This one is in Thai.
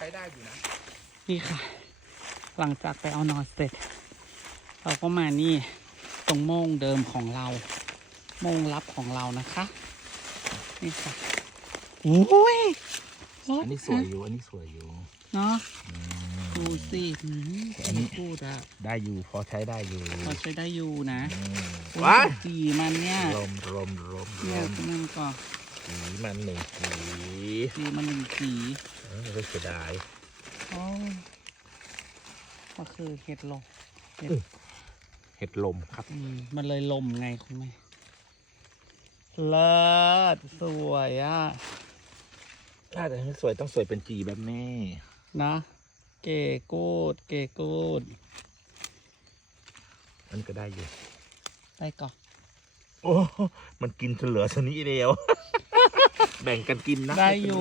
ช้ได้อยู่นะนี่ค่ะหลังจากไปเอานอนเสร็จเราก็มานี่ตรงโม่งเดิมของเราโม่งลับของเรานะคะนี่ค่ะโอ้ยอันนี้สวยอยู่อันนี้สวยอยู่เนาะดูสิอันนี้พูดอะได้อยู่พอใช้ได้อยู่พอใช้ได้อยู่นะว้าสีมันเนี่ยลมเนี่ยมันก็สีมันหนึ่งสีมันหนึ่งสีไม่เสียดายก็คือเห็ดลมเห็ดลมครับมันเลยลมไงคุณแม่เลิศสวยอ่ะถ้าจะให้สวยต้องสวยเป็นจีแบบนี้นะเก๋กูดมันก็ได้อยู่ได้ก่อนโอ้มันกินจนเหลือชนิดเดียว แบ่งกันกินนะได้อยู่